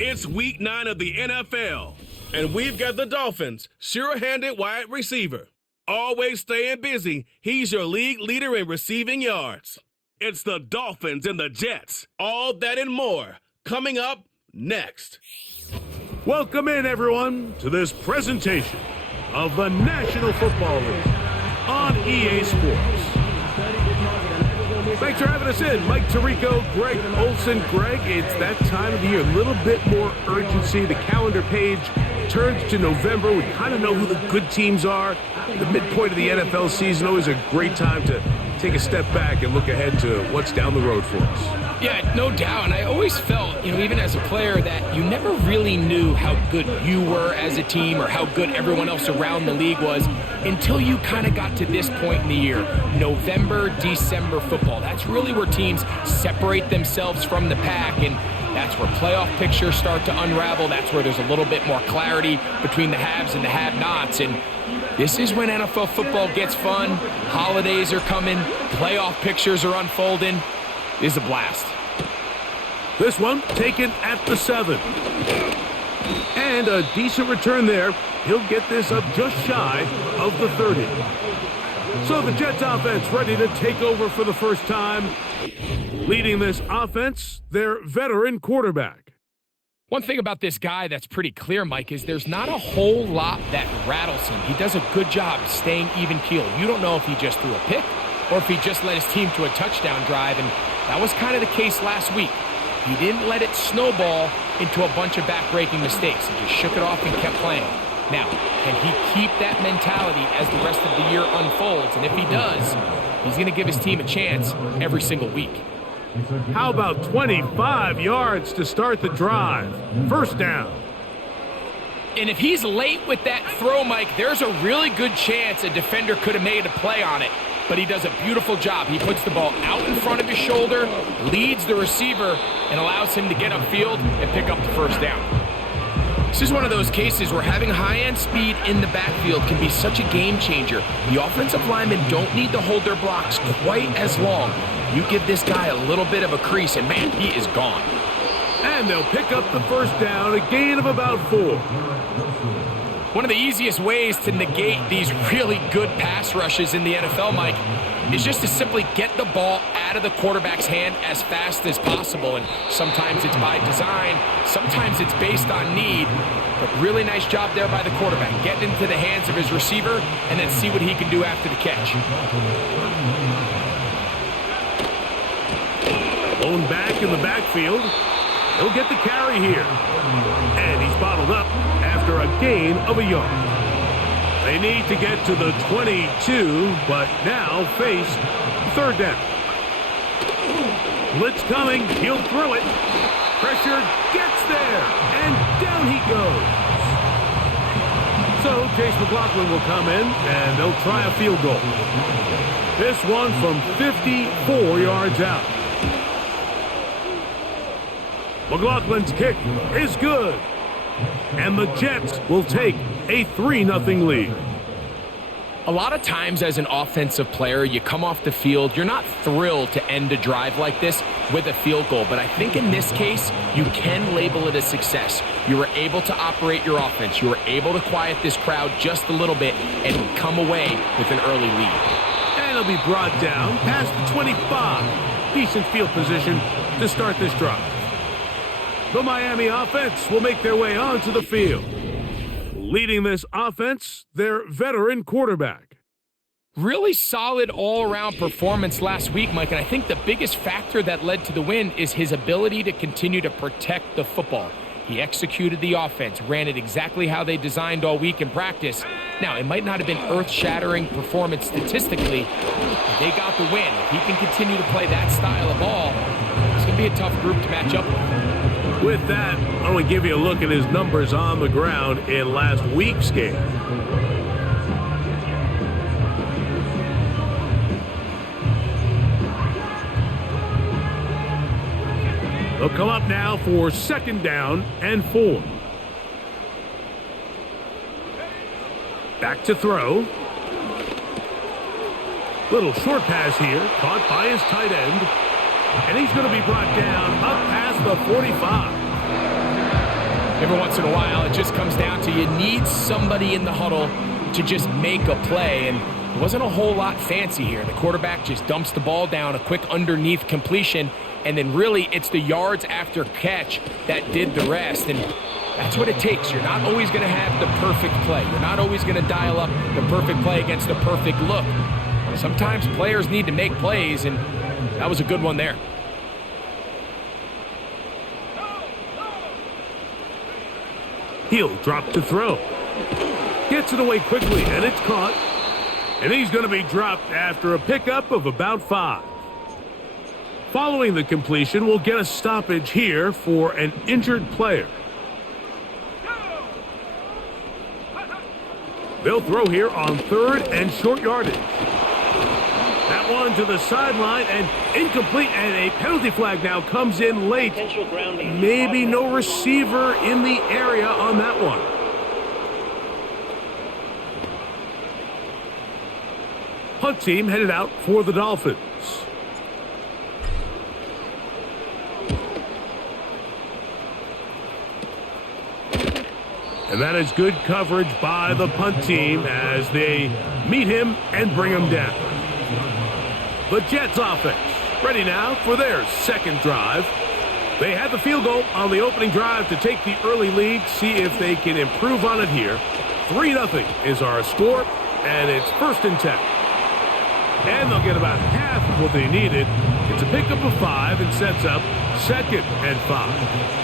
It's week 9 of the NFL, and we've got the Dolphins, sure-handed wide receiver. Always staying busy, he's your league leader in receiving yards. It's the Dolphins and the Jets. All that and more coming up next. Welcome in, everyone, to this presentation of the National Football League on EA Sports. Thanks for having us in. Mike Tirico, Greg Olson. Greg, it's that time of the year. A little bit more urgency. The calendar page turns to November. We kind of know who the good teams are. The midpoint of the NFL season, always a great time to take a step back and look ahead to what's down the road for us. Yeah, no doubt. And I always felt, even as a player, that you never really knew how good you were as a team or how good everyone else around the league was until you kind of got to this point in the year. November, December football. That's really where teams separate themselves from the pack, and that's where playoff pictures start to unravel. That's where there's a little bit more clarity between the haves and the have-nots. And this is when NFL football gets fun. Holidays are coming. Playoff pictures are unfolding. Is a blast. This one taken at the 7. And a decent return there. He'll get this up just shy of the 30. So the Jets offense ready to take over for the first time. Leading this offense, their veteran quarterback. One thing about this guy that's pretty clear, Mike, is there's not a whole lot that rattles him. He does a good job staying even-keeled. You don't know if he just threw a pick or if he just led his team to a touchdown drive, and that was kind of the case last week. He didn't let it snowball into a bunch of back-breaking mistakes. He just shook it off and kept playing. Now, can he keep that mentality as the rest of the year unfolds? And if he does, he's going to give his team a chance every single week. How about 25 yards to start the drive? First down. And if he's late with that throw, Mike, there's a really good chance a defender could have made a play on it. But he does a beautiful job. He puts the ball out in front of his shoulder, leads the receiver, and allows him to get upfield and pick up the first down. This is one of those cases where having high-end speed in the backfield can be such a game changer. The offensive linemen don't need to hold their blocks quite as long. You give this guy a little bit of a crease, and man, he is gone. And they'll pick up the first down, a gain of about 4. One of the easiest ways to negate these really good pass rushes in the NFL, Mike, is just to simply get the ball out of the quarterback's hand as fast as possible. And sometimes it's by design, sometimes it's based on need. But really nice job there by the quarterback. Get into the hands of his receiver and then see what he can do after the catch. Blown back in the backfield. He'll get the carry here. And he's bottled up after a gain of a yard. They need to get to the 22, but now face third down. Blitz coming. He'll throw it. Pressure gets there. And down he goes. So Chase McLaughlin will come in, and they'll try a field goal. This one from 54 yards out. McLaughlin's kick is good. And the Jets will take a 3-0 lead. A lot of times as an offensive player, you come off the field, you're not thrilled to end a drive like this with a field goal. But I think in this case, you can label it a success. You were able to operate your offense. You were able to quiet this crowd just a little bit and come away with an early lead. And it'll be brought down past the 25. Decent field position to start this drive. The Miami offense will make their way onto the field. Leading this offense, their veteran quarterback. Really solid all-around performance last week, Mike, and I think the biggest factor that led to the win is his ability to continue to protect the football. He executed the offense, ran it exactly how they designed all week in practice. Now, it might not have been earth-shattering performance statistically, but they got the win. If he can continue to play that style of ball, it's going to be a tough group to match up with. With that, I want to give you a look at his numbers on the ground in last week's game. They'll come up now for second down and 4. Back to throw. Little short pass here, caught by his tight end. And he's going to be brought down up past the 45. every once in a while, it just comes down to you need somebody in the huddle to just make a play, and it wasn't a whole lot fancy here. The quarterback just dumps the ball down, a quick underneath completion, and then really it's the yards after catch that did the rest, and that's what it takes. You're not always going to have the perfect play. You're not always going to dial up the perfect play against the perfect look. Sometimes players need to make plays, and that was a good one there. He'll drop to throw. Gets it away quickly, and it's caught. And he's going to be dropped after a pickup of about 5. Following the completion, we'll get a stoppage here for an injured player. They'll throw here on 3rd and short yardage. That one to the sideline and incomplete, and a penalty flag now comes in late. Maybe no receiver in the area on that one. Punt team headed out for the Dolphins. And that is good coverage by the punt team as they meet him and bring him down. The Jets offense ready now for their second drive. They had the field goal on the opening drive to take the early lead, see if they can improve on it here. 3-0 is our score, and it's 1st and 10. And they'll get about half of what they needed. It's a pickup of 5 and sets up 2nd and 5.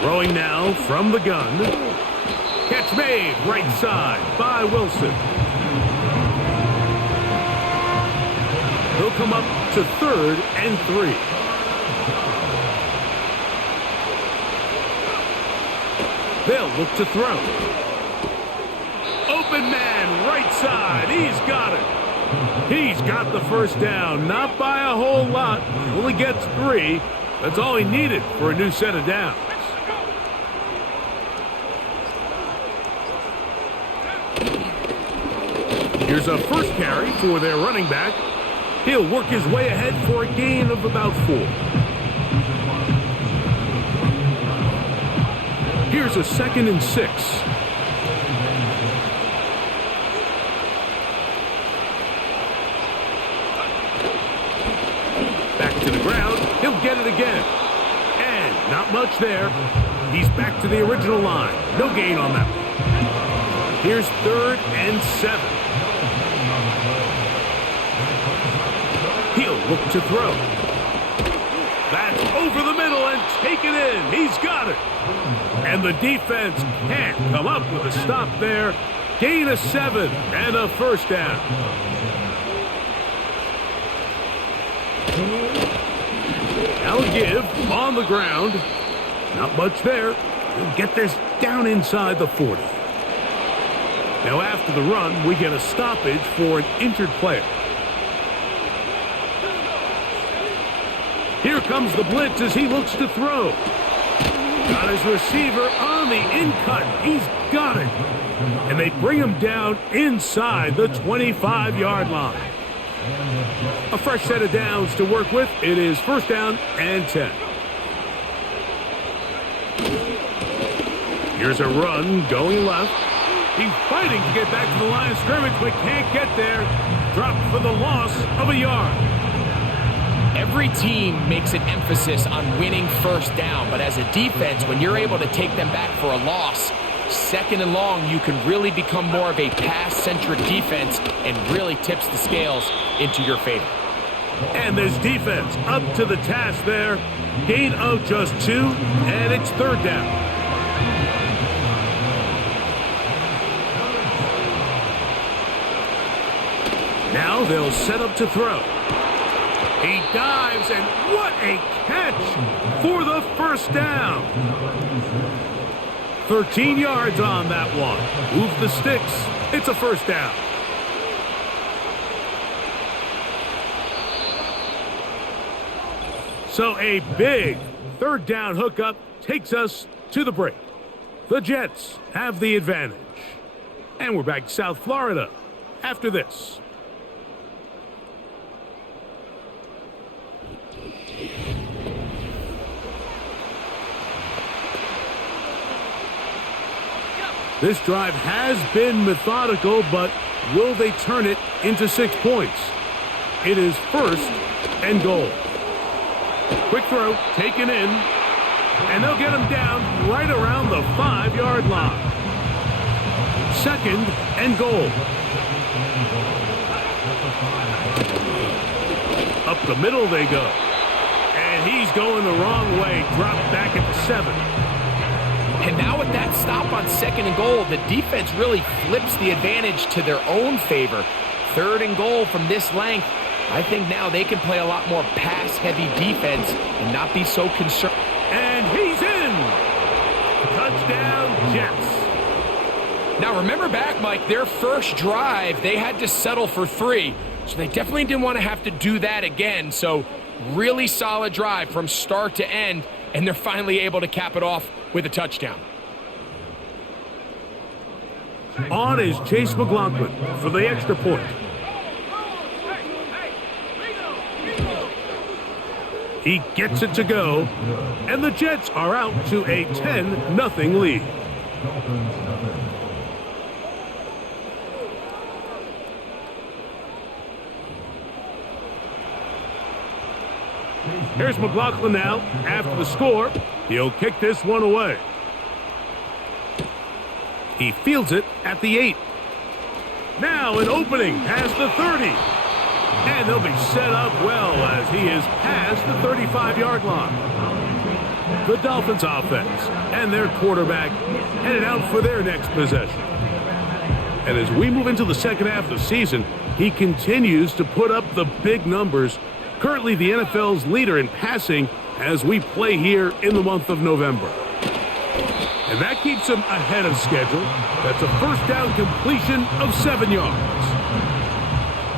Throwing now from the gun. Catch made right side by Wilson. He'll come up to 3rd and 3. They'll look to throw. Open man, right side. He's got it. He's got the first down. Not by a whole lot. Only gets 3. That's all he needed for a new set of downs. Here's a first carry for their running back. He'll work his way ahead for a gain of about 4. Here's a 2nd and 6. Back to the ground. He'll get it again. And not much there. He's back to the original line. No gain on that one. Here's 3rd and 7. He'll look to throw. That's over the middle and taken in. He's got it. And the defense can't come up with a stop there. Gain of 7 and a first down. Now a give on the ground. Not much there. He'll get this down inside the 40. Now after the run, we get a stoppage for an injured player. Here comes the blitz as he looks to throw. Got his receiver on the in-cut. He's got it. And they bring him down inside the 25-yard line. A fresh set of downs to work with. It is 1st down and 10. Here's a run going left. He's fighting to get back to the line of scrimmage, but can't get there. Dropped for the loss of a yard. Every team makes an emphasis on winning 1st down, but as a defense, when you're able to take them back for a loss, 2nd and long, you can really become more of a pass-centric defense and really tips the scales into your favor. And this defense up to the task there. Gain of just 2, and it's 3rd down. Now they'll set up to throw. He dives, and what a catch for the first down. 13 yards on that one. Move the sticks. It's a first down. So a big 3rd down hookup takes us to the break. The Jets have the advantage. And we're back to South Florida after this. This drive has been methodical, but will they turn it into 6 points? It is 1st and goal. Quick throw, taken in, and they'll get him down right around the 5-yard line. 2nd and goal. Up the middle they go. And he's going the wrong way, dropped back at the 7. And now with that stop on 2nd and goal, the defense really flips the advantage to their own favor. 3rd and goal from this length. I think now they can play a lot more pass-heavy defense and not be so concerned. And he's in! Touchdown, Jets. Now remember back, Mike, their first drive, they had to settle for 3. So they definitely didn't want to have to do that again. So really solid drive from start to end, and they're finally able to cap it off with a touchdown. On is Chase McLaughlin for the extra point. He gets it to go, and the Jets are out to a 10-0 lead. Here's McLaughlin now. After the score, he'll kick this one away. He fields it at the 8. Now an opening past the 30. And they'll be set up well as he is past the 35-yard line. The Dolphins offense and their quarterback headed out for their next possession. And as we move into the second half of the season, he continues to put up the big numbers. Currently the NFL's leader in passing as we play here in the month of November. And that keeps him ahead of schedule. That's a first down completion of 7 yards.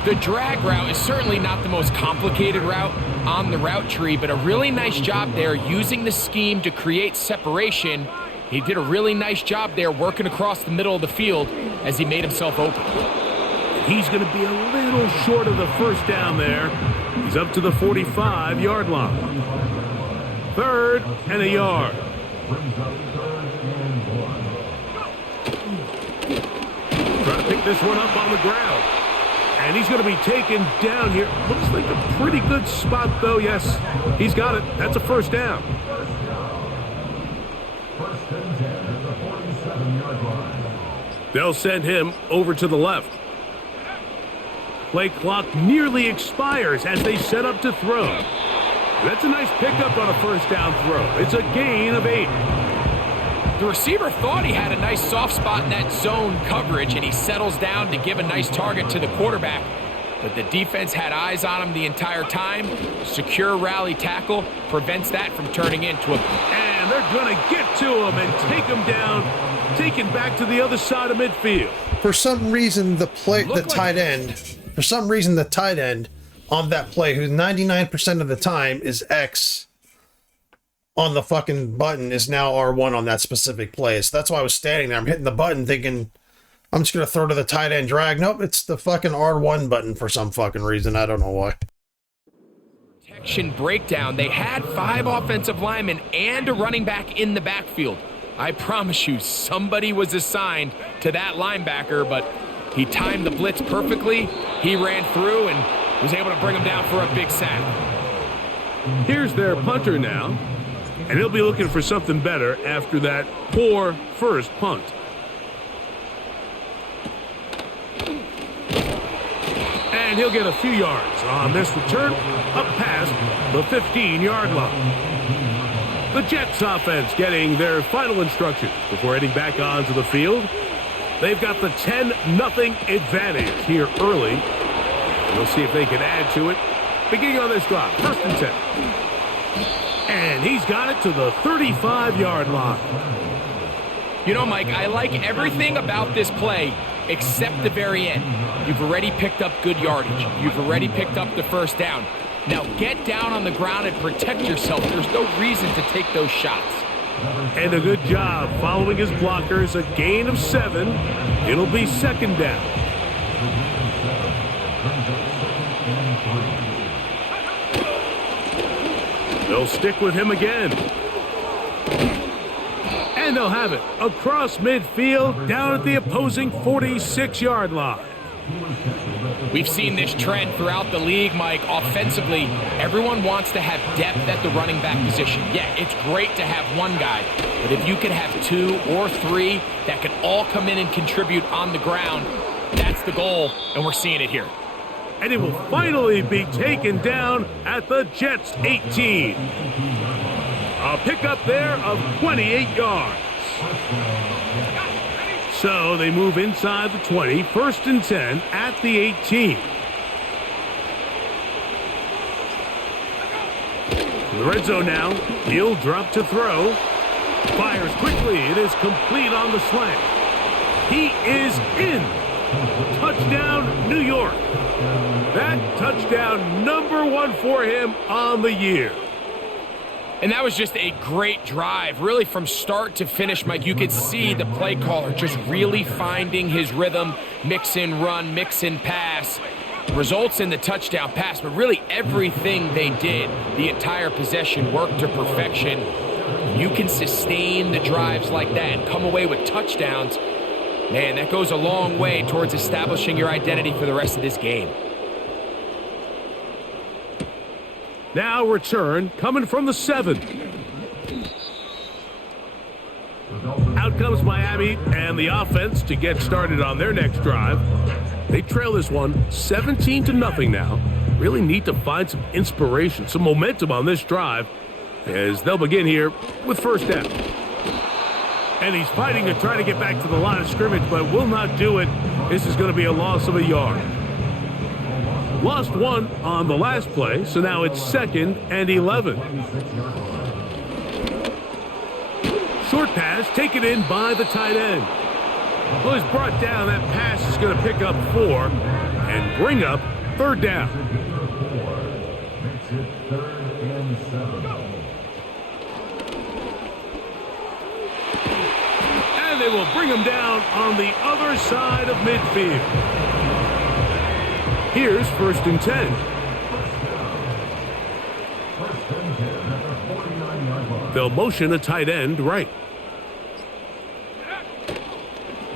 The drag route is certainly not the most complicated route on the route tree, but a really nice job there using the scheme to create separation. He did a really nice job there working across the middle of the field as he made himself open. He's going to be a little short of the first down there. He's up to the 45-yard line. 3rd and a yard. Trying to pick this one up on the ground. And he's going to be taken down here. Looks like a pretty good spot, though. Yes, he's got it. That's a first down. They'll send him over to the left. Play clock nearly expires as they set up to throw. That's a nice pickup on a first down throw. It's a gain of 8. The receiver thought he had a nice soft spot in that zone coverage, and he settles down to give a nice target to the quarterback. But the defense had eyes on him the entire time. Secure rally tackle prevents that from turning into a... And they're going to get to him and take him down, take him back to the other side of midfield. For some reason, the tight end on that play, who 99% of the time is X on the fucking button, is now R1 on that specific play. So that's why I was standing there. I'm hitting the button thinking, I'm just going to throw to the tight end drag. Nope, it's the fucking R1 button for some fucking reason. I don't know why. Protection breakdown. They had 5 offensive linemen and a running back in the backfield. I promise you, somebody was assigned to that linebacker, but he timed the blitz perfectly. He ran through and was able to bring him down for a big sack. Here's their punter now. And he'll be looking for something better after that poor first punt. And he'll get a few yards on this return up past the 15-yard line. The Jets offense getting their final instructions before heading back onto the field. They've got the 10-0 advantage here early. We'll see if they can add to it. Beginning on this drive, 1st and 10. And he's got it to the 35-yard line. You know, Mike, I like everything about this play except the very end. You've already picked up good yardage. You've already picked up the first down. Now get down on the ground and protect yourself. There's no reason to take those shots. And a good job following his blockers. A gain of 7. It'll be 2nd down. They'll stick with him again. And they'll have it across midfield down at the opposing 46-yard line. We've seen this trend throughout the league, Mike. Offensively, everyone wants to have depth at the running back position. Yeah, it's great to have one guy, but if you can have two or three that can all come in and contribute on the ground, that's the goal, and we're seeing it here. And it will finally be taken down at the Jets' 18. A pickup there of 28 yards. So they move inside the 20, 1st and 10 at the 18. The red zone now. He'll drop to throw. Fires quickly. It is complete on the slant. He is in. Touchdown, New York. That touchdown number 1 for him on the year. And that was just a great drive, really from start to finish, Mike. You could see the play caller just really finding his rhythm, mix in run, mix in pass. Results in the touchdown pass, but really everything they did, the entire possession, worked to perfection. You can sustain the drives like that and come away with touchdowns. Man, that goes a long way towards establishing your identity for the rest of this game. Now return coming from the 7. Out comes Miami and the offense to get started on their next drive. They trail this one 17-0 now. Really need to find some inspiration, some momentum on this drive as they'll begin here with 1st down. And he's fighting to try to get back to the line of scrimmage, but will not do it. This is going to be a loss of a yard. Lost 1 on the last play, so now it's 2nd and 11. Short pass taken in by the tight end. Well, he's brought down. That pass is going to pick up 4 and bring up 3rd down. And they will bring him down on the other side of midfield. Here's 1st and 10. They'll motion a tight end right.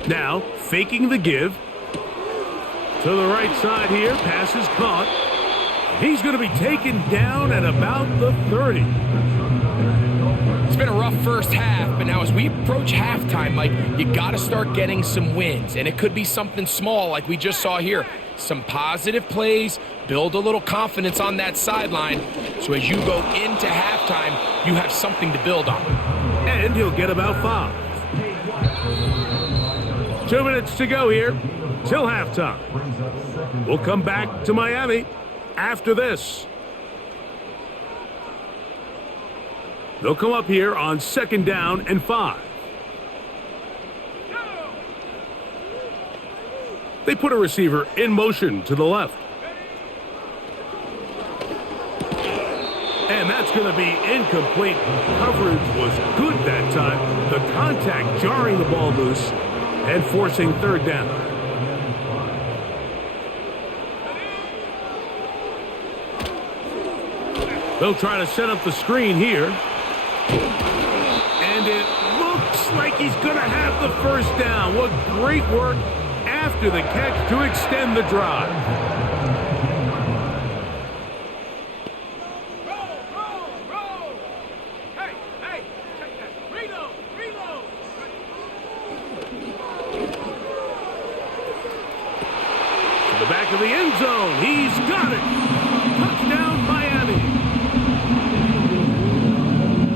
Now, faking the give. To the right side here, pass is caught. He's going to be taken down at about the 30. It's been a rough first half, but now as we approach halftime, Mike, you got to start getting some wins, and it could be something small like we just saw here. Some positive plays, build a little confidence on that sideline, so as you go into halftime, you have something to build on. And he'll get about 5. 2 minutes to go here till halftime. We'll come back to Miami after this. They'll come up here on 2nd down and 5. They put a receiver in motion to the left. And that's going to be incomplete. Coverage was good that time. The contact jarring the ball loose and forcing 3rd down. They'll try to set up the screen here. And it looks like he's going to have the 1st down. What great work after the catch to extend the drive. To the back of the end zone. He's got it. Touchdown, Miami.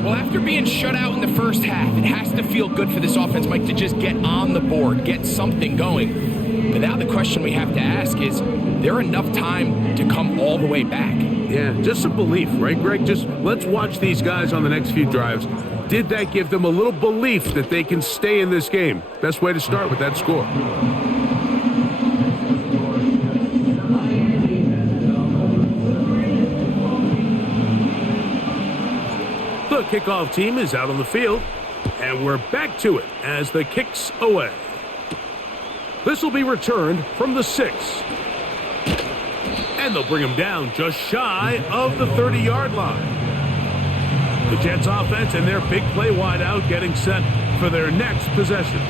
Well, after being shut out in the first half, it has to feel good for this offense, Mike, to just get on the board, get something going. But now the question we have to ask is there enough time to come all the way back? Yeah, just some belief, right, Greg? Just let's watch these guys on the next few drives. Did that give them a little belief that they can stay in this game? Best way to start with that score. The kickoff team is out on the field, and we're back to it as the kick's away. This will be returned from the 6. And they'll bring him down just shy of the 30-yard line. The Jets offense and their big play wide out getting set for their next possession.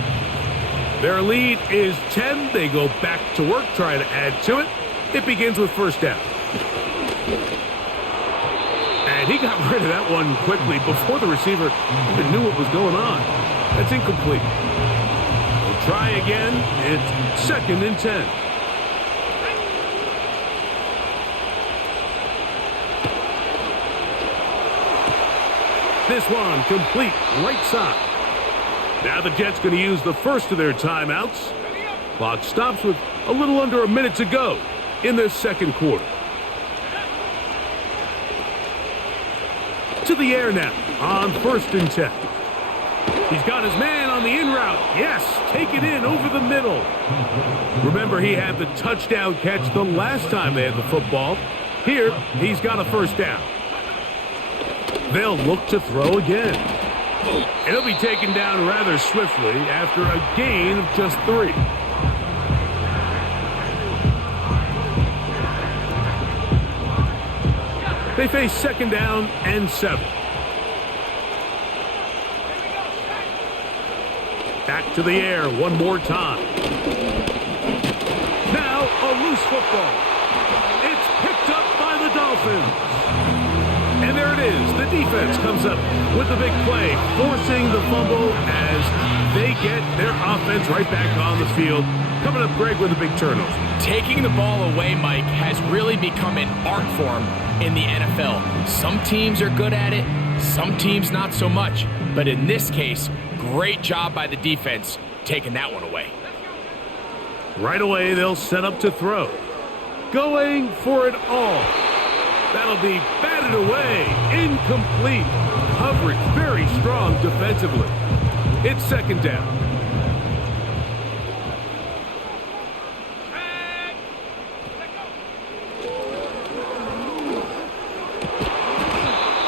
Their lead is 10. They go back to work, trying to add to it. It begins with first down. And he got rid of that one quickly before the receiver even knew what was going on. That's incomplete. We'll try again. It's 2nd and 10. This one complete right side. Now the Jets going to use the first of their timeouts. Clock stops with a little under a minute to go in this second quarter. To the air now on 1st and 10. He's got his man on the in route. Yes, take it in over the middle. Remember, he had the touchdown catch the last time they had the football. Here, he's got a first down. They'll look to throw again. It'll be taken down rather swiftly after a gain of just 3. They face 2nd down and 7. Back to the air one more time. Now a loose football. It's picked up by the Dolphins. And there it is. The defense comes up with the big play, forcing the fumble as they get their offense right back on the field. Coming up, Greg, with a big turnover. Taking the ball away, Mike, has really become an art form in the NFL. Some teams are good at it, some teams not so much. But in this case, great job by the defense taking that one away. Right away, they'll set up to throw. Going for it all. That'll be batted away. Incomplete. Coverage very strong defensively. It's 2nd down.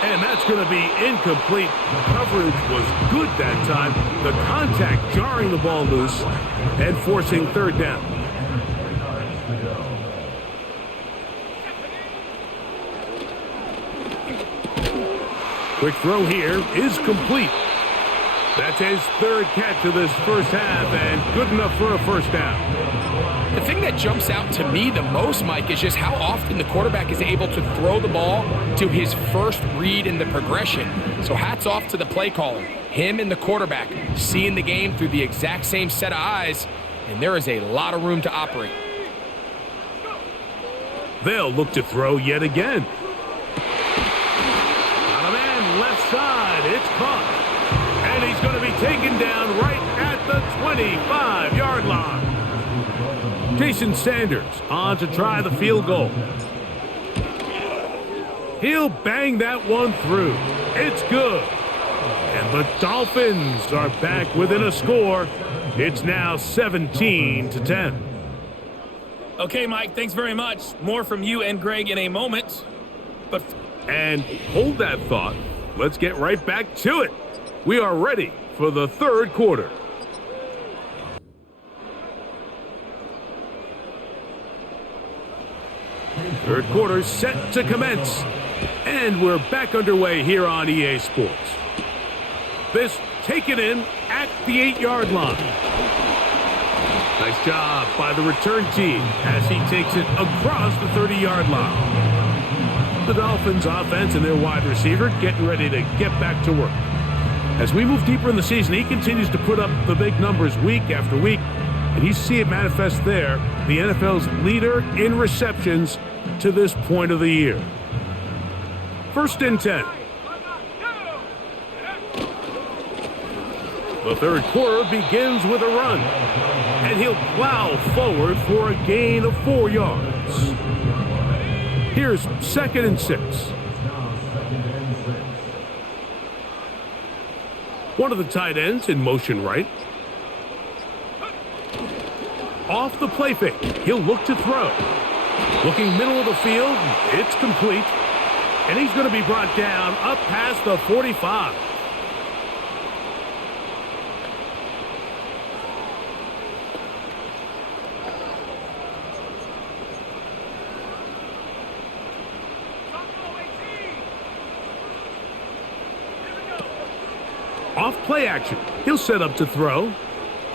And that's going to be incomplete. Coverage was good that time. The contact jarring the ball loose and forcing 3rd down. Quick throw here is complete. That's his 3rd catch of this first half and good enough for a first down. The thing that jumps out to me the most, Mike, is just how often the quarterback is able to throw the ball to his first read in the progression. So hats off to the play caller. Him and the quarterback seeing the game through the exact same set of eyes, and there is a lot of room to operate. They'll look to throw yet again. Left side, it's caught. And he's going to be taken down right at the 25-yard line. Jason Sanders on to try the field goal. He'll bang that one through. It's good. And the Dolphins are back within a score. It's now 17-10. Okay, Mike, thanks very much. More from you and Greg in a moment. And hold that thought. Let's get right back to it. We are ready for the 3rd quarter. Third quarter set to commence. And we're back underway here on EA Sports. This taken in at the 8-yard line. Nice job by the return team as he takes it across the 30-yard line. The Dolphins offense and their wide receiver getting ready to get back to work. As we move deeper in the season, he continues to put up the big numbers week after week, and you see it manifest there, the NFL's leader in receptions to this point of the year. 1st and 10. The 3rd quarter begins with a run, and he'll plow forward for a gain of 4 yards. Here's 2nd and 6. One of the tight ends in motion right. Off the play fake, he'll look to throw. Looking middle of the field, it's complete. And he's going to be brought down up past the 45. Off play action. He'll set up to throw.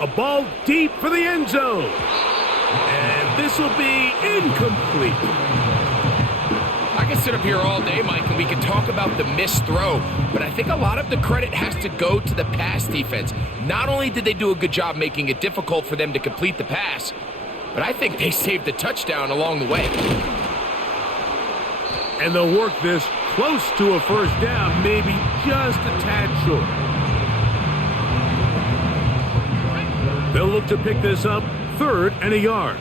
A ball deep for the end zone. And this will be incomplete. I can sit up here all day, Mike, and we can talk about the missed throw, but I think a lot of the credit has to go to the pass defense. Not only did they do a good job making it difficult for them to complete the pass, but I think they saved the touchdown along the way. And they'll work this close to a first down, maybe just a tad short. They'll look to pick this up, 3rd and a yard.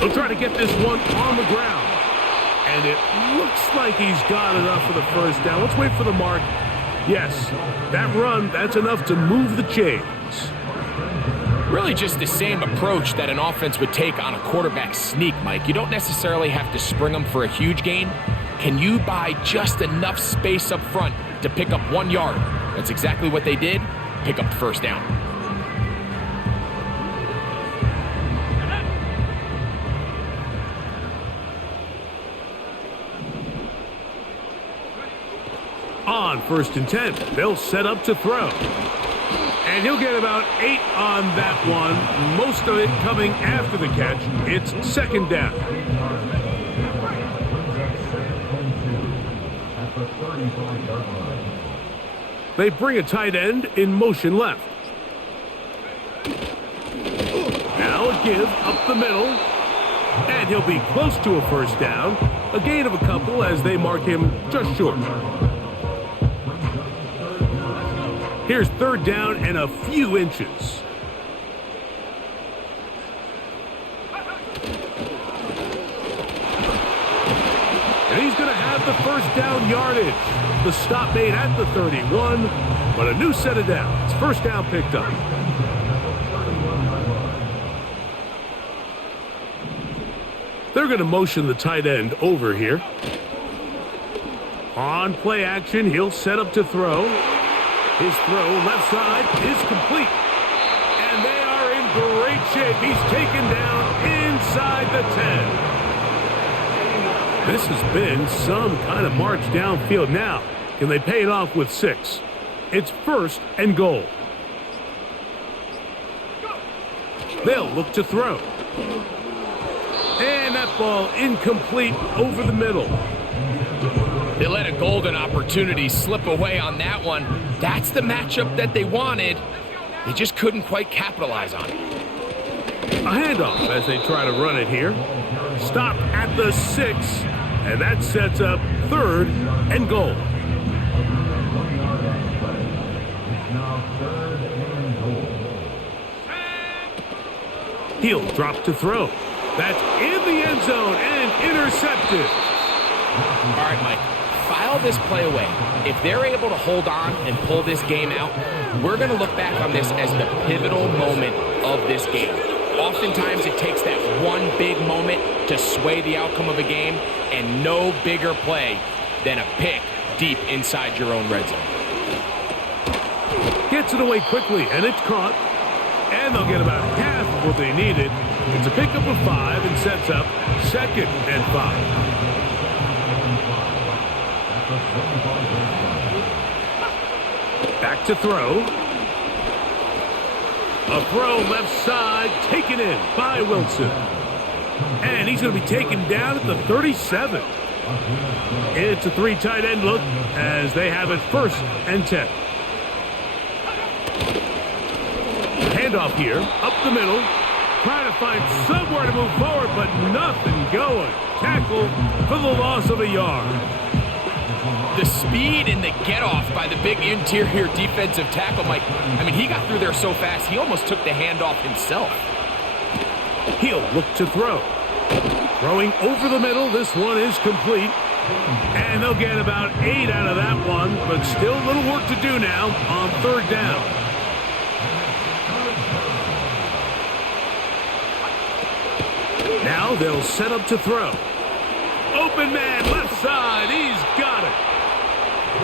They'll try to get this one on the ground. And it looks like he's got enough for the first down. Let's wait for the mark. Yes, that run, that's enough to move the chains. Really just the same approach that an offense would take on a quarterback sneak, Mike. You don't necessarily have to spring them for a huge gain. Can you buy just enough space up front to pick up 1 yard? That's exactly what they did. Pick up the first down. On 1st and 10, they'll set up to throw. And he'll get about 8 on that one, most of it coming after the catch. It's 2nd down. They bring a tight end in motion left. Now a give up the middle. And he'll be close to a first down. A gain of a couple as they mark him just short. Here's 3rd down and a few inches. And he's going to have the first down yardage. The stop made at the 31, but a new set of downs. First down picked up. They're going to motion the tight end over here. On play action, he'll set up to throw. His throw left side is complete. And they are in great shape. He's taken down inside the 10. This has been some kind of march downfield. Now, can they pay it off with 6? It's 1st and goal. They'll look to throw. And that ball incomplete over the middle. They let a golden opportunity slip away on that one. That's the matchup that they wanted. They just couldn't quite capitalize on it. A handoff as they try to run it here. Stop at the 6, and that sets up 3rd and goal. He'll drop to throw. That's in the end zone and intercepted. All right, Mike. File this play away. If they're able to hold on and pull this game out, we're going to look back on this as the pivotal moment of this game. Oftentimes, it takes that one big moment to sway the outcome of a game, and no bigger play than a pick deep inside your own red zone. Gets it away quickly, and it's caught. And they'll get about half of what they needed. It's a pickup of 5 and sets up 2nd and 5. Back to throw. A throw left side, taken in by Wilson. And he's going to be taken down at the 37. It's a 3 tight end look as they have it 1st and 10. Handoff here, up the middle. Trying to find somewhere to move forward, but nothing going. Tackle for the loss of a yard. The speed and the get-off by the big interior defensive tackle, Mike. I mean, he got through there so fast, he almost took the handoff himself. He'll look to throw. Throwing over the middle, this one is complete. And they'll get about 8 out of that one, but still a little work to do now on 3rd down. Now they'll set up to throw. Open man, left side, he's got it.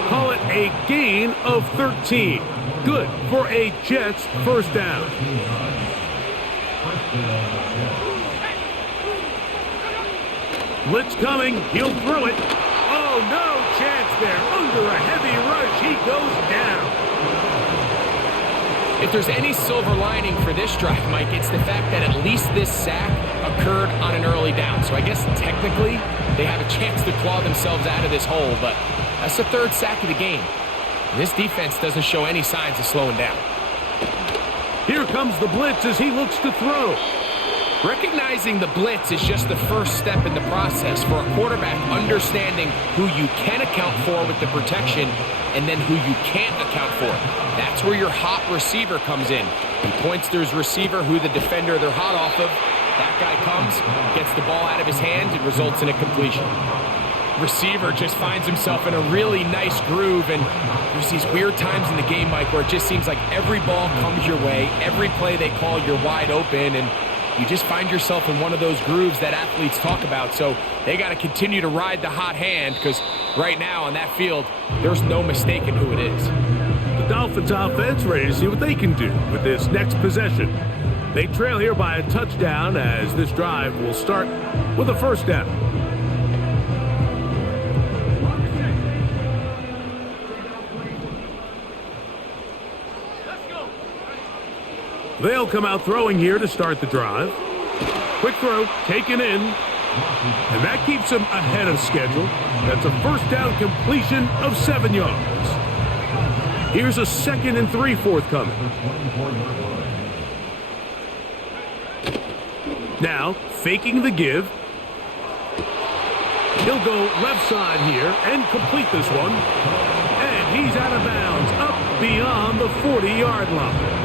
Call it a gain of 13. Good for a Jets first down. Blitz coming, he'll throw it. Oh, no chance there under a heavy rush. He goes down. If there's any silver lining for this drive, Mike, it's the fact that at least this sack occurred on an early down. So I guess technically they have a chance to claw themselves out of this hole, but that's the third sack of the game. This defense doesn't show any signs of slowing down. Here comes the blitz as he looks to throw. Recognizing the blitz is just the first step in the process for a quarterback understanding who you can account for with the protection and then who you can't account for. That's where your hot receiver comes in. He points to his receiver, who the defender they're hot off of. That guy comes, gets the ball out of his hands, and results in a completion. Receiver just finds himself in a really nice groove, and there's these weird times in the game, Mike, where it just seems like every ball comes your way, every play they call, you're wide open, and you just find yourself in one of those grooves that athletes talk about. So they got to continue to ride the hot hand, because right now on that field, there's no mistaking who it is. The Dolphins offense ready to see what they can do with this next possession. They trail here by a touchdown as this drive will start with a first down. They'll come out throwing here to start the drive. Quick throw, taken in, and that keeps him ahead of schedule. That's a first down completion of 7 yards. Here's a 2nd and 3 forthcoming. Now, faking the give. He'll go left side here and complete this one. And he's out of bounds, up beyond the 40-yard line.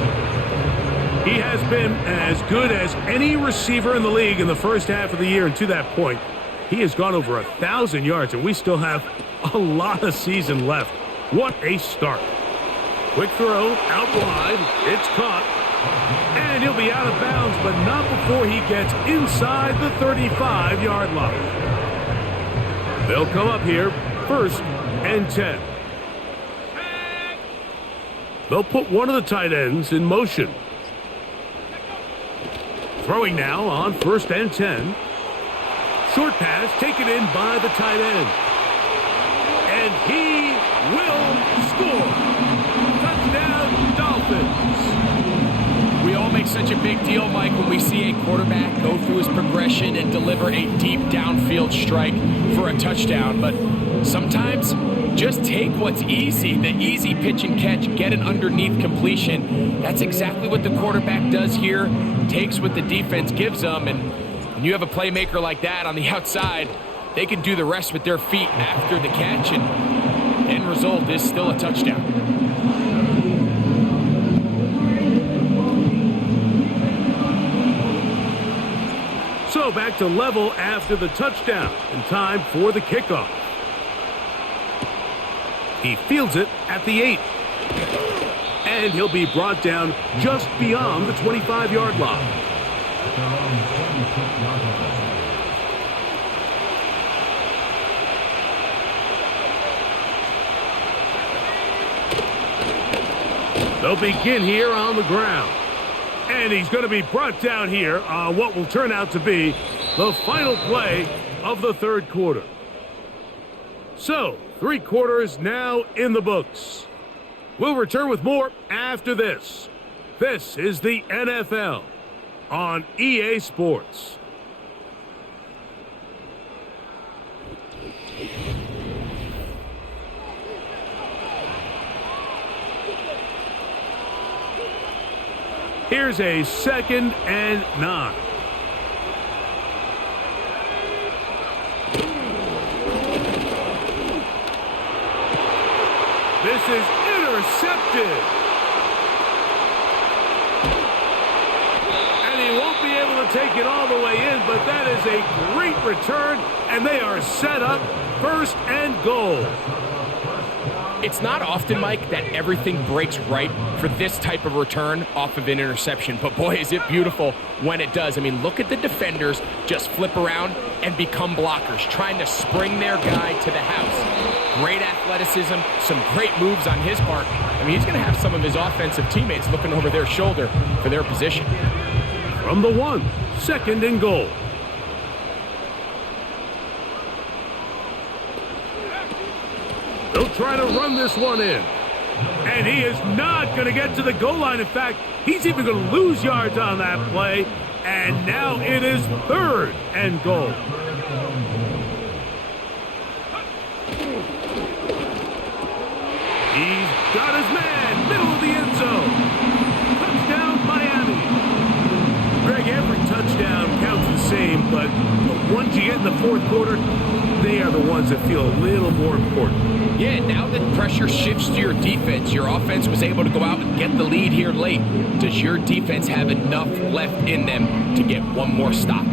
He has been as good as any receiver in the league in the first half of the year, and to that point, he has gone over 1,000 yards, and we still have a lot of season left. What a start. Quick throw, out wide, it's caught, and he'll be out of bounds, but not before he gets inside the 35-yard line. They'll come up here, 1st and 10. They'll put one of the tight ends in motion. Throwing now on 1st and 10. Short pass taken in by the tight end. And he will score. Touchdown, Dolphins. We all make such a big deal, Mike, when we see a quarterback go through his progression and deliver a deep downfield strike for a touchdown. But sometimes just take what's easy, the easy pitch and catch, get an underneath completion. That's exactly what the quarterback does here. Takes what the defense gives them, and when you have a playmaker like that on the outside, they can do the rest with their feet after the catch, and end result is still a touchdown. So back to level after the touchdown, and time for the kickoff. He fields it at the 8. And he'll be brought down just beyond the 25-yard line. They'll begin here on the ground. And he's going to be brought down here on what will turn out to be the final play of the 3rd quarter. So, 3 quarters now in the books. We'll return with more after this. This is the NFL on EA Sports. Here's a 2nd and 9. This is intercepted. And he won't be able to take it all the way in, but that is a great return, and they are set up 1st and goal. It's not often, Mike, that everything breaks right for this type of return off of an interception, but boy, is it beautiful when it does. I mean, look at the defenders just flip around and become blockers, trying to spring their guy to the house. Great athleticism, some great moves on his part. I mean, he's going to have some of his offensive teammates looking over their shoulder for their position. From the 1, 2nd and goal. They'll try to run this one in. And he is not going to get to the goal line. In fact, he's even going to lose yards on that play. And now it is 3rd and goal. He's got his man, middle of the end zone. Touchdown, Miami. Greg, every touchdown counts the same, but the ones you get in the 4th quarter, they are the ones that feel a little more important. Yeah, now that pressure shifts to your defense, your offense was able to go out and get the lead here late. Does your defense have enough left in them to get one more stop?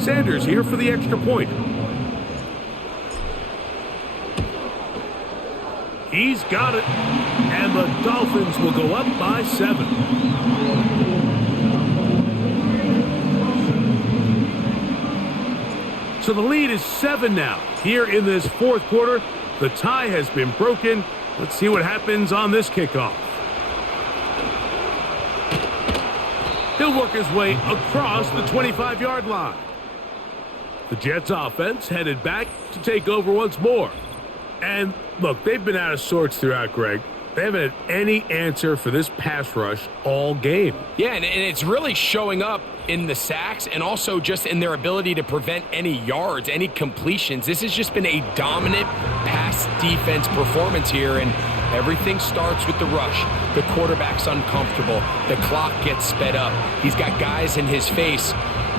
Sanders here for the extra point. He's got it, and the Dolphins will go up by 7. So the lead is 7 now. Here in this 4th quarter, the tie has been broken. Let's see what happens on this kickoff. He'll work his way across the 25-yard line. The Jets offense headed back to take over once more. And look, they've been out of sorts throughout, Greg. They haven't had any answer for this pass rush all game. Yeah, and it's really showing up in the sacks and also just in their ability to prevent any yards, any completions. This has just been a dominant pass defense performance here, and everything starts with the rush. The quarterback's uncomfortable. The clock gets sped up. He's got guys in his face.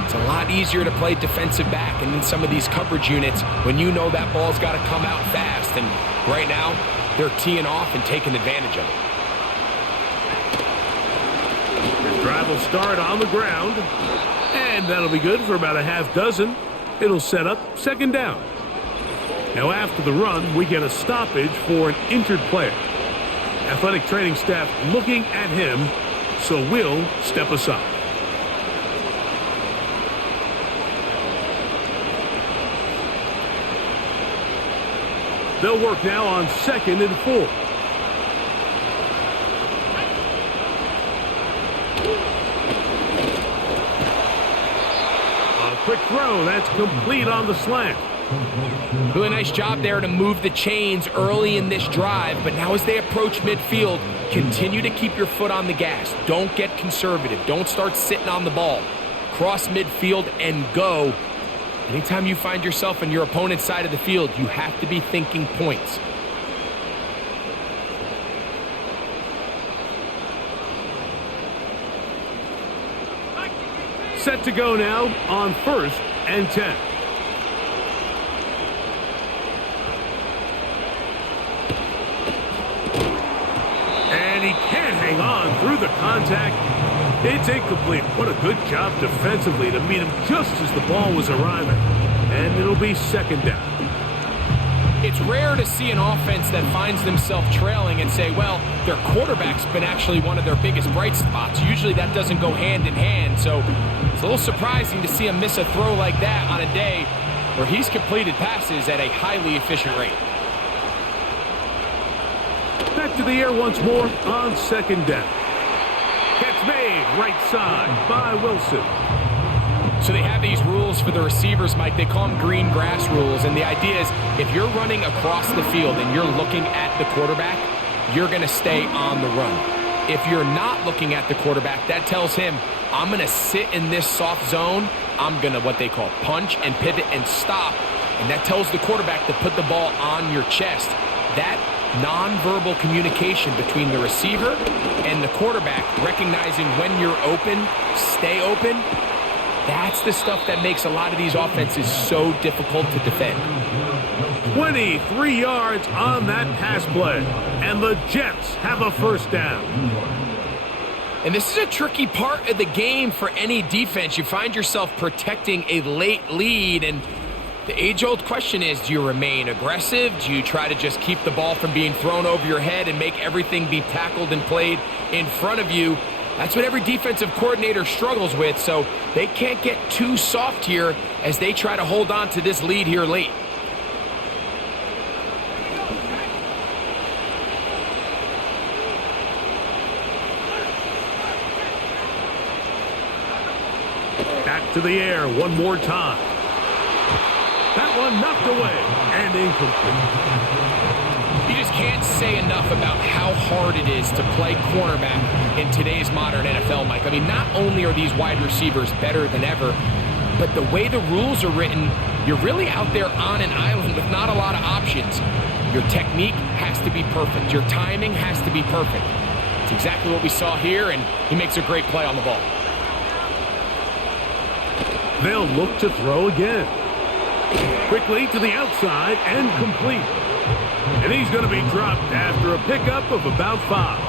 It's a lot easier to play defensive back and in some of these coverage units when you know that ball's got to come out fast. And right now, they're teeing off and taking advantage of it. The drive will start on the ground, and that'll be good for about a half dozen. It'll set up 2nd down. Now after the run, we get a stoppage for an injured player. Athletic training staff looking at him, so we'll step aside. They'll work now on 2nd and 4. A quick throw. That's complete on the slant. Really nice job there to move the chains early in this drive, but now as they approach midfield, continue to keep your foot on the gas. Don't get conservative. Don't start sitting on the ball. Cross midfield and go. Anytime you find yourself on your opponent's side of the field, you have to be thinking points. Set to go now on 1st and 10. And he can't hang on through the contact. It's incomplete. What a good job defensively to meet him just as the ball was arriving. And it'll be 2nd down. It's rare to see an offense that finds themselves trailing and say, well, their quarterback's been actually one of their biggest bright spots. Usually that doesn't go hand in hand, so it's a little surprising to see him miss a throw like that on a day where he's completed passes at a highly efficient rate. Back to the air once more on 2nd down. Catch made right side by Wilson. So they have these rules for the receivers, Mike. They call them green grass rules. And the idea is if you're running across the field and you're looking at the quarterback, you're going to stay on the run. If you're not looking at the quarterback, that tells him, I'm going to sit in this soft zone. I'm going to what they call punch and pivot and stop. And that tells the quarterback to put the ball on your chest. That nonverbal communication between the receiver and the quarterback, recognizing when you're open, stay open, that's the stuff that makes a lot of these offenses so difficult to defend. 23 yards on that pass play, and the Jets have a 1st down. And this is a tricky part of the game for any defense. You find yourself protecting a late lead, and the age-old question is, do you remain aggressive? Do you try to just keep the ball from being thrown over your head and make everything be tackled and played in front of you? That's what every defensive coordinator struggles with, so they can't get too soft here as they try to hold on to this lead here late. Back to the air one more time. That one knocked away and incomplete. You just can't say enough about how hard it is to play cornerback in today's modern NFL, Mike. I mean, not only are these wide receivers better than ever, but the way the rules are written, you're really out there on an island with not a lot of options. Your technique has to be perfect. Your timing has to be perfect. It's exactly what we saw here, and he makes a great play on the ball. They'll look to throw again. Quickly to the outside and complete. And he's going to be dropped after a pickup of about 5.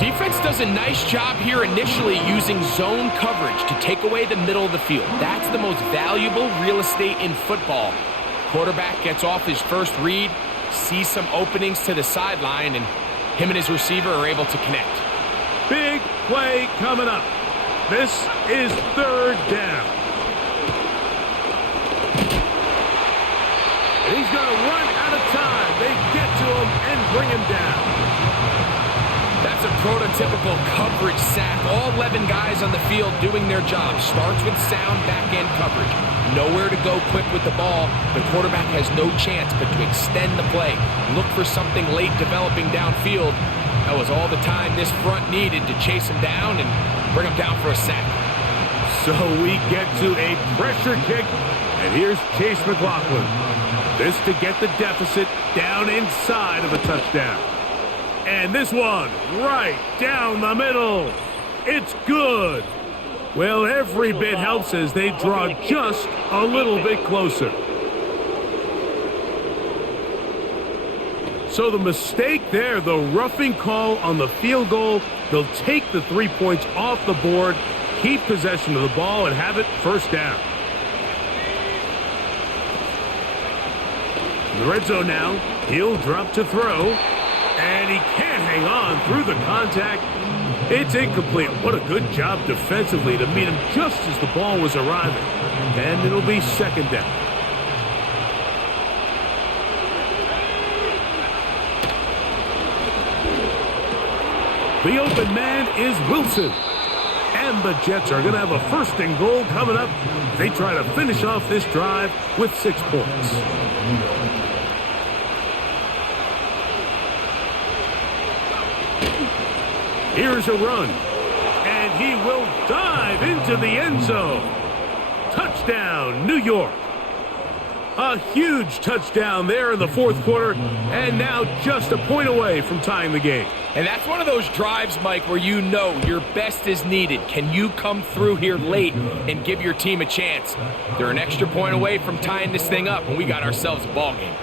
Defense does a nice job here initially using zone coverage to take away the middle of the field. That's the most valuable real estate in football. Quarterback gets off his first read, sees some openings to the sideline, and him and his receiver are able to connect. Big play coming up. This is 3rd down. And he's going to run out of time. They get to him and bring him down. That's a prototypical coverage sack. All 11 guys on the field doing their job. Starts with sound back-end coverage. Nowhere to go quick with the ball. The quarterback has no chance but to extend the play. Look for something late developing downfield. That was all the time this front needed to chase him down and bring him down for a sack. So we get to a pressure kick, and here's Chase McLaughlin. This to get the deficit down inside of a touchdown. And this one right down the middle. It's good. Well, every bit helps as they draw just a little bit closer. So the mistake there, the roughing call on the field goal, they'll take the 3 points off the board, keep possession of the ball, and have it 1st down. In the red zone now, he'll drop to throw, and he can't hang on through the contact. It's incomplete. What a good job defensively to meet him just as the ball was arriving. And it'll be 2nd down. The open man is Wilson. And the Jets are going to have a 1st and goal coming up. They try to finish off this drive with 6 points. Here's a run. And he will dive into the end zone. Touchdown, New York. A huge touchdown there in the 4th quarter, and now just a point away from tying the game. And that's one of those drives, Mike, where you know your best is needed. Can you come through here late and give your team a chance? They're an extra point away from tying this thing up, and we got ourselves a ball game.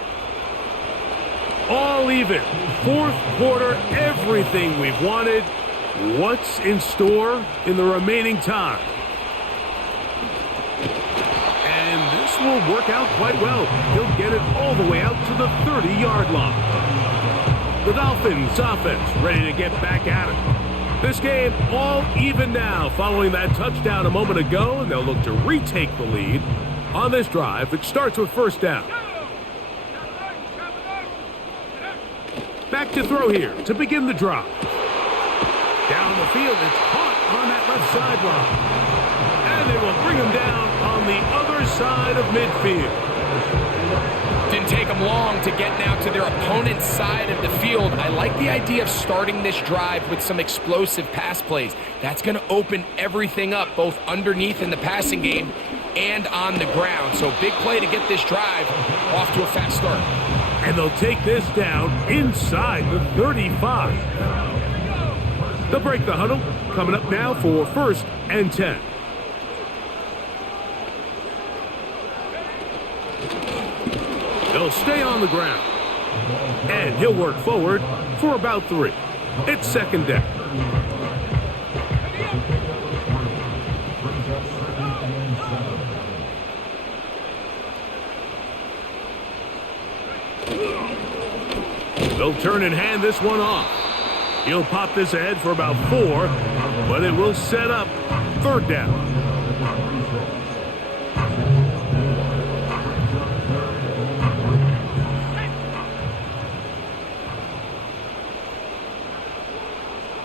All even. 4th quarter, everything we've wanted. What's in store in the remaining time? And this will work out quite well. He'll get it all the way out to the 30-yard line. The Dolphins offense ready to get back at it. This game all even now following that touchdown a moment ago, and they'll look to retake the lead on this drive. It starts with 1st down. Back to throw here to begin the drive. Down the field, it's caught on that left sideline. And they will bring him down on the other side of midfield. Didn't take them long to get now to their opponent's side of the field. I like the idea of starting this drive with some explosive pass plays. That's going to open everything up, both underneath in the passing game and on the ground. So big play to get this drive off to a fast start. And they'll take this down inside the 35. They'll break the huddle. Coming up now for 1st and 10. They'll stay on the ground. And he'll work forward for about 3. It's 2nd down. They'll turn and hand this one off. He'll pop this ahead for about 4, but it will set up 3rd down.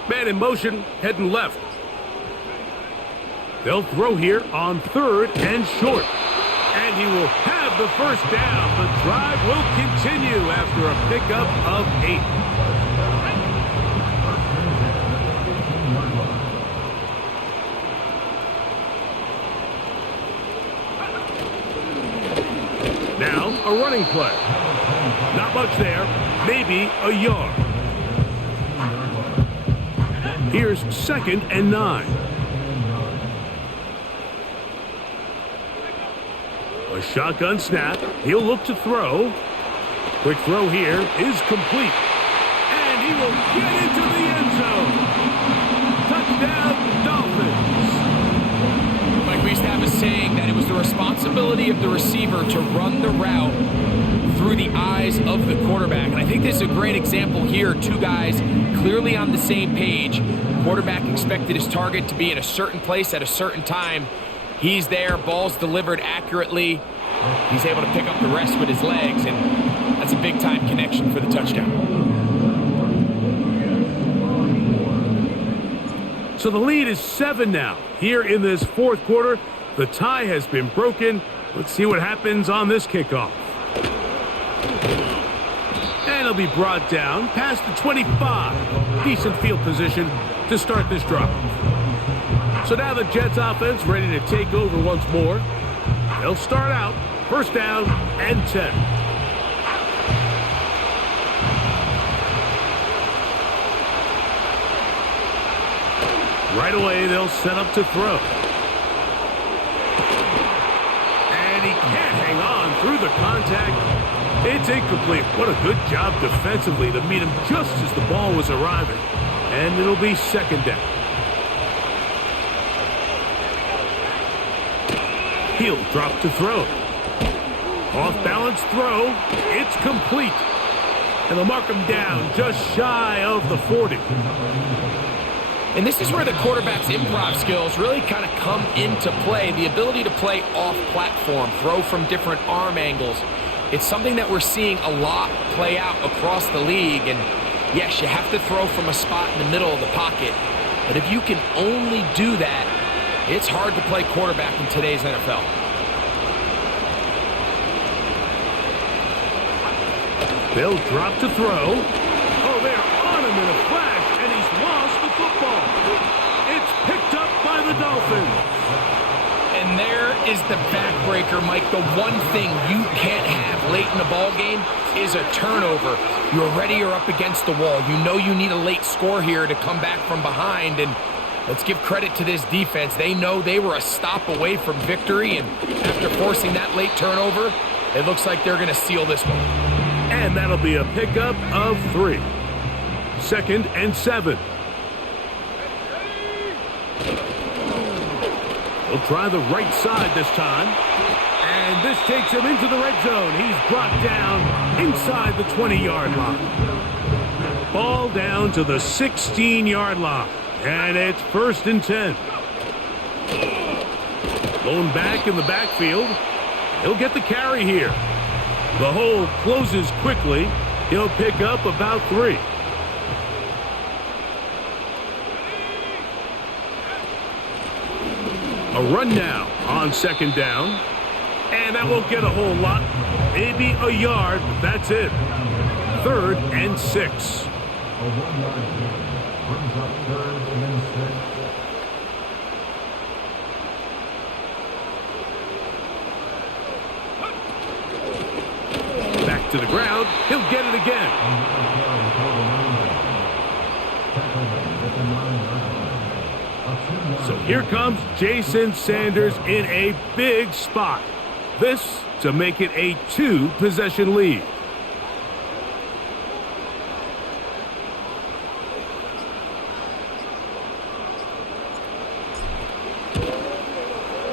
Man in motion, heading left. They'll throw here on 3rd and short. And he will have the first down. The drive will continue after a pickup of 8. Now, a running play. Not much there, maybe a yard. Here's 2nd and 9. A shotgun snap. He'll look to throw. Quick throw here is complete. And he will get into the end zone. Touchdown, Dolphins. Like we used to have a saying that it was the responsibility of the receiver to run the route through the eyes of the quarterback. And I think this is a great example here. Two guys clearly on the same page. Quarterback expected his target to be in a certain place at a certain time. He's there, ball's delivered accurately. He's able to pick up the rest with his legs, and that's a big-time connection for the touchdown. So the lead is 7 now. Here in this 4th quarter, the tie has been broken. Let's see what happens on this kickoff. And it'll be brought down past the 25. Decent field position to start this drive. So now the Jets offense ready to take over once more. They'll start out 1st down and 10. Right away, they'll set up to throw. And he can't hang on through the contact. It's incomplete. What a good job defensively to meet him just as the ball was arriving. And it'll be 2nd down. He'll drop to throw. Off-balance throw. It's complete. And they'll mark him down just shy of the 40. And this is where the quarterback's improv skills really kind of come into play. The ability to play off-platform, throw from different arm angles. It's something that we're seeing a lot play out across the league. And yes, you have to throw from a spot in the middle of the pocket. But if you can only do that, it's hard to play quarterback in today's NFL. They'll drop to throw. Oh, they're on him in a flash, and he's lost the football. It's picked up by the Dolphins. And there is the backbreaker, Mike. The one thing you can't have late in the ball game is a turnover. You're already up against the wall. You know you need a late score here to come back from behind, and let's give credit to this defense. They know they were a stop away from victory, and after forcing that late turnover, it looks like they're going to seal this one. And that'll be a pickup of 3. 2nd and 7. He'll try the right side this time. And this takes him into the red zone. He's brought down inside the 20-yard line. Ball down to the 16-yard line. And it's 1st and 10. Going back in the backfield. He'll get the carry here. The hole closes quickly. He'll pick up about 3. A run now on 2nd down. And that won't get a whole lot. Maybe a yard, but that's it. 3rd and 6. Back to the ground. He'll get it again. So here comes Jason Sanders in a big spot. This to make it a 2-possession lead.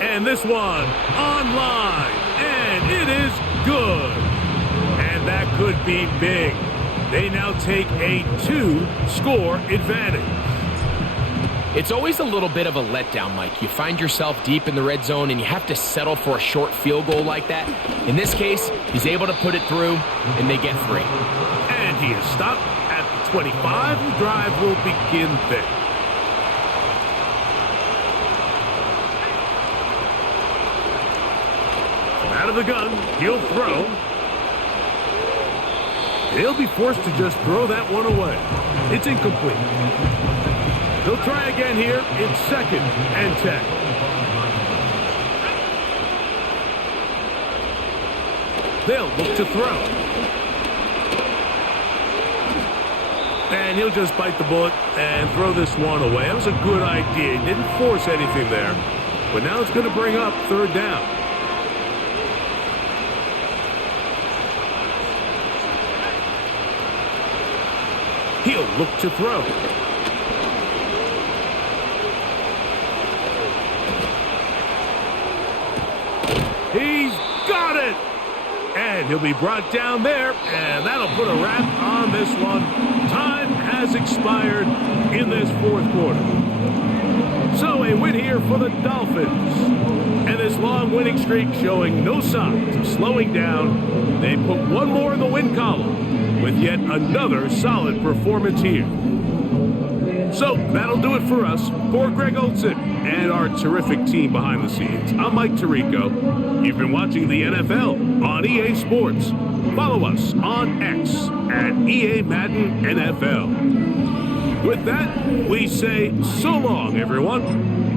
And this one online, and it is good. And that could be big. They now take a 2-score advantage. It's always a little bit of a letdown, Mike. You find yourself deep in the red zone and you have to settle for a short field goal like that. In this case, he's able to put it through, and they get 3. And he is stopped at the 25. The drive will begin there. Out of the gun, he'll throw. He'll be forced to just throw that one away. It's incomplete. He'll try again here in 2nd and 10. They'll look to throw. And he'll just bite the bullet and throw this one away. That was a good idea. He didn't force anything there. But now it's going to bring up 3rd down. He'll look to throw. He's got it! And he'll be brought down there, and that'll put a wrap on this one. Time has expired in this 4th quarter. So a win here for the Dolphins. And this long winning streak showing no signs of slowing down. They put one more in the win column with yet another solid performance here. So that'll do it for us. For Greg Olson and our terrific team behind the scenes, I'm Mike Tirico. You've been watching the NFL on EA Sports. Follow us on X at EA Madden NFL. With that, we say so long, everyone.